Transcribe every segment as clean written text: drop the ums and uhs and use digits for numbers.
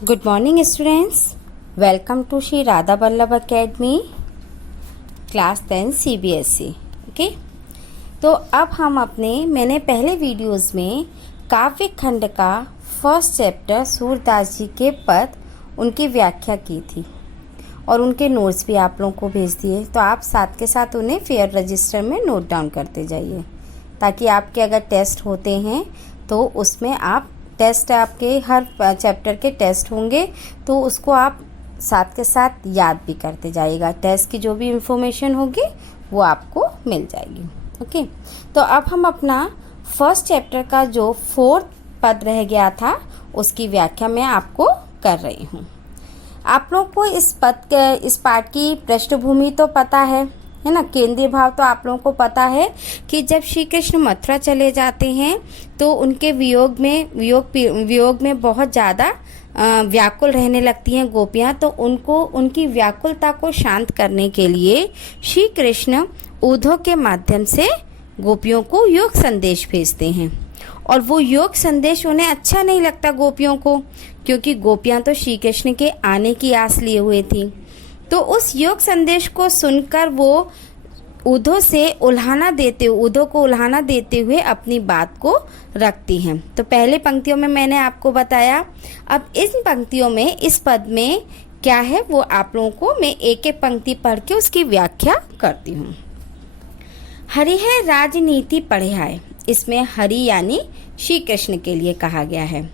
Good morning students, welcome to Shri Radha Vallabh Academy class 10 CBSE। Okay, तो अब हम मैंने पहले वीडियोस में काव्य खंड का फर्स्ट चैप्टर सूरदास जी के पद उनकी व्याख्या की थी और उनके नोट्स भी आप लोगों को भेज दिए। तो आप साथ के साथ उन्हें फेयर रजिस्टर में नोट डाउन करते जाइए ताकि आपके अगर टेस्ट होते हैं तो उसमें आप टेस्ट आपके हर चैप्टर के टेस्ट होंगे तो उसको आप साथ के साथ याद भी करते जाइएगा। टेस्ट की जो भी इंफॉर्मेशन होगी वो आपको मिल जाएगी। ओके, तो अब हम अपना फर्स्ट चैप्टर का जो फोर्थ पद रह गया था उसकी व्याख्या मैं आपको कर रही हूँ। आप लोग को इस पाठ की पृष्ठभूमि तो पता है ना। केंद्रीय भाव तो आप लोगों को पता है कि जब श्री कृष्ण मथुरा चले जाते हैं तो उनके वियोग में बहुत ज़्यादा व्याकुल रहने लगती हैं गोपियाँ। तो उनको उनकी व्याकुलता को शांत करने के लिए श्री कृष्ण उद्धव के माध्यम से गोपियों को योग संदेश भेजते हैं और वो योग संदेश उन्हें अच्छा नहीं लगता गोपियों को, क्योंकि गोपियाँ तो श्री कृष्ण के आने की आस लिए हुए थी। तो उस योग संदेश को सुनकर वो उद्धव को उल्हाना देते हुए अपनी बात को रखती हैं। तो पहले पंक्तियों में मैंने आपको बताया, अब इन पंक्तियों में इस पद में क्या है वो आप लोगों को मैं एक एक पंक्ति पढ़ के उसकी व्याख्या करती हूँ। हरि है राजनीति पढ़ाए, इसमें हरि यानी श्री कृष्ण के लिए कहा गया है।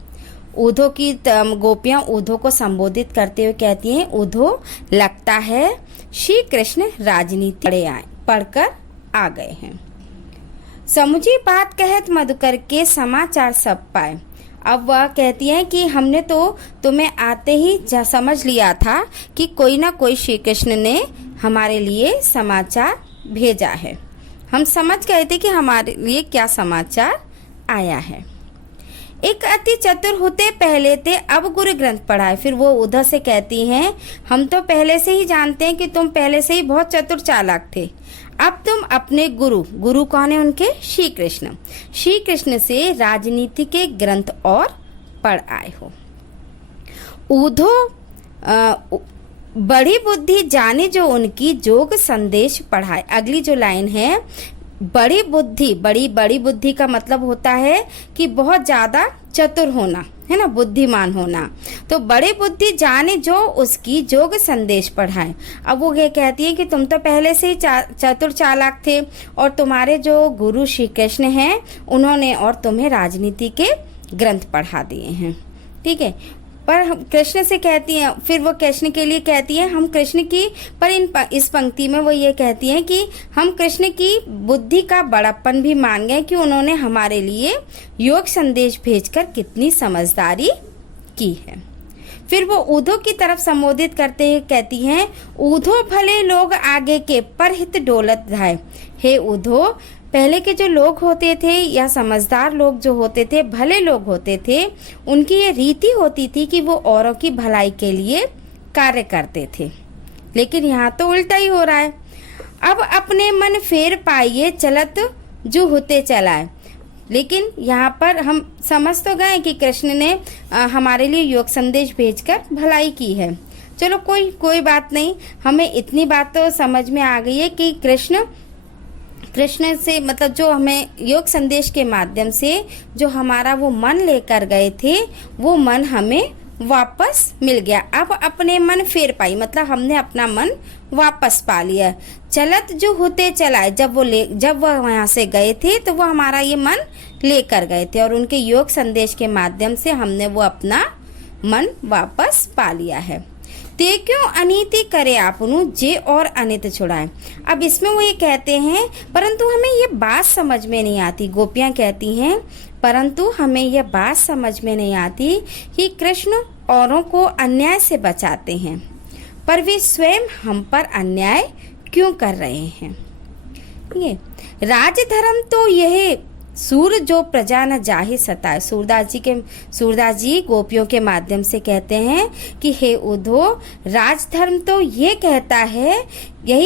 उद्धव की गोपियाँ उद्धव को संबोधित करते हुए कहती हैं, उद्धव लगता है श्री कृष्ण राजनीति पढ़कर आ गए हैं। समुझी बात कहत मधुकर के समाचार सब पाए। अब वह कहती हैं कि हमने तो तुम्हें आते ही समझ लिया था कि कोई ना कोई श्री कृष्ण ने हमारे लिए समाचार भेजा है। हम समझ गए थे कि हमारे लिए क्या समाचार आया है। एक अति चतुर होते पहले थे, अब गुरु ग्रंथ पढ़ाए। फिर वो उधर से कहती हैं, हम तो पहले से ही जानते हैं कि तुम पहले से ही बहुत चतुर चालाक थे। अब तुम अपने गुरु कौन है उनके? श्री कृष्ण से राजनीति के ग्रंथ और पढ़ आए हो। उद्धव बड़ी बुद्धि जाने जो उनकी जोग संदेश पढ़ाए। अगली जो लाइन है, बड़ी बुद्धि का मतलब होता है कि बहुत ज़्यादा चतुर होना, है ना, बुद्धिमान होना। तो बड़े बुद्धि जाने जो उसकी जोग संदेश पढ़ाए। अब वो ये कहती है कि तुम तो पहले से ही चतुर चालाक थे और तुम्हारे जो गुरु श्री कृष्ण हैं उन्होंने और तुम्हें राजनीति के ग्रंथ पढ़ा दिए हैं। ठीक है, पर कृष्ण से कहती हैं, फिर वो कृष्ण के लिए कहती है हम कृष्ण की, पर इस पंक्ति में वो ये कहती हैं कि हम कृष्ण की बुद्धि का बड़प्पन भी मान गए कि उन्होंने हमारे लिए योग संदेश भेजकर कितनी समझदारी की है। फिर वो उद्धव की तरफ संबोधित करते हुए कहती हैं, उद्धव भले लोग आगे के पर हित डोलत धाय। हे उद्धव, पहले के जो लोग होते थे या समझदार लोग जो होते थे, भले लोग होते थे, उनकी ये रीति होती थी कि वो औरों की भलाई के लिए कार्य करते थे। लेकिन यहाँ तो उल्टा ही हो रहा है। अब अपने मन फेर पाइए चलत जो होते चलाए। लेकिन यहाँ पर हम समझ तो गए कि कृष्ण ने हमारे लिए योग संदेश भेजकर भलाई की है। चलो कोई बात नहीं, हमें इतनी बात तो समझ में आ गई है कि कृष्ण से मतलब जो हमें योग संदेश के माध्यम से जो हमारा वो मन लेकर गए थे वो मन हमें वापस मिल गया। अब अपने मन फेर पाई मतलब हमने अपना मन वापस पा लिया। चलत जो होते चलाए, जब वो वहाँ से गए थे तो वो हमारा ये मन लेकर गए थे और उनके योग संदेश के माध्यम से हमने वो अपना मन वापस पा लिया है। ते क्यों अनीति करे आपनु जे और अनित छुड़ाए। अब इसमें वो ये कहते हैं, परंतु हमें ये बात समझ में नहीं आती। गोपियाँ कहती हैं, परंतु हमें यह बात समझ में नहीं आती कि कृष्ण औरों को अन्याय से बचाते हैं, पर वे स्वयं हम पर अन्याय क्यों कर रहे हैं। ये राजधर्म तो यह सूर जो प्रजा न जाहि सताए। सूरदास जी गोपियों के माध्यम से कहते हैं कि हे उद्धव, राजधर्म तो यही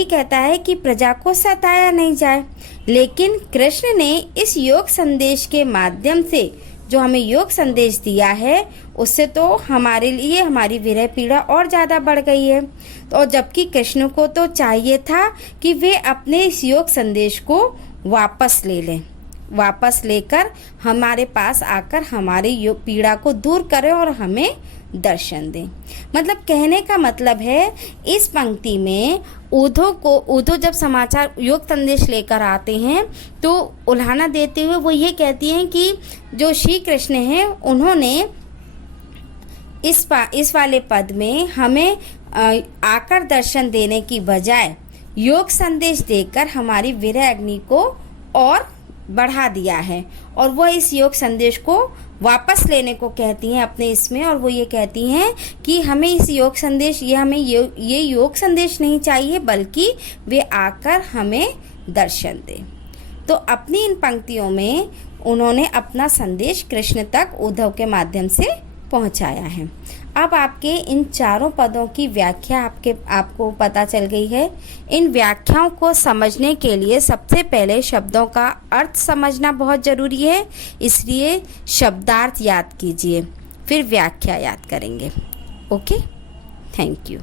कहता है कि प्रजा को सताया नहीं जाए। लेकिन कृष्ण ने इस योग संदेश के माध्यम से जो हमें योग संदेश दिया है उससे तो हमारे लिए हमारी विरह पीड़ा और ज़्यादा बढ़ गई है। तो जबकि कृष्ण को तो चाहिए था कि वे अपने इस योग संदेश को वापस ले लें, वापस लेकर हमारे पास आकर हमारी पीड़ा को दूर करें और हमें दर्शन दें। मतलब कहने का मतलब है इस पंक्ति में उद्धव जब समाचार योग संदेश लेकर आते हैं तो उल्हाना देते हुए वो ये कहती हैं कि जो श्री कृष्ण हैं उन्होंने इस वाले पद में हमें आकर दर्शन देने की बजाय योग संदेश देकर हमारी विरह अग्नि को और बढ़ा दिया है, और वह इस योग संदेश को वापस लेने को कहती हैं अपने इसमें। और वो ये कहती हैं कि हमें इस योग संदेश ये योग संदेश नहीं चाहिए, बल्कि वे आकर हमें दर्शन दें। तो अपनी इन पंक्तियों में उन्होंने अपना संदेश कृष्ण तक उद्धव के माध्यम से पहुंचाया है। अब आपके इन चारों पदों की व्याख्या आपको पता चल गई है। इन व्याख्याओं को समझने के लिए सबसे पहले शब्दों का अर्थ समझना बहुत ज़रूरी है, इसलिए शब्दार्थ याद कीजिए, फिर व्याख्या याद करेंगे। Okay, thank you.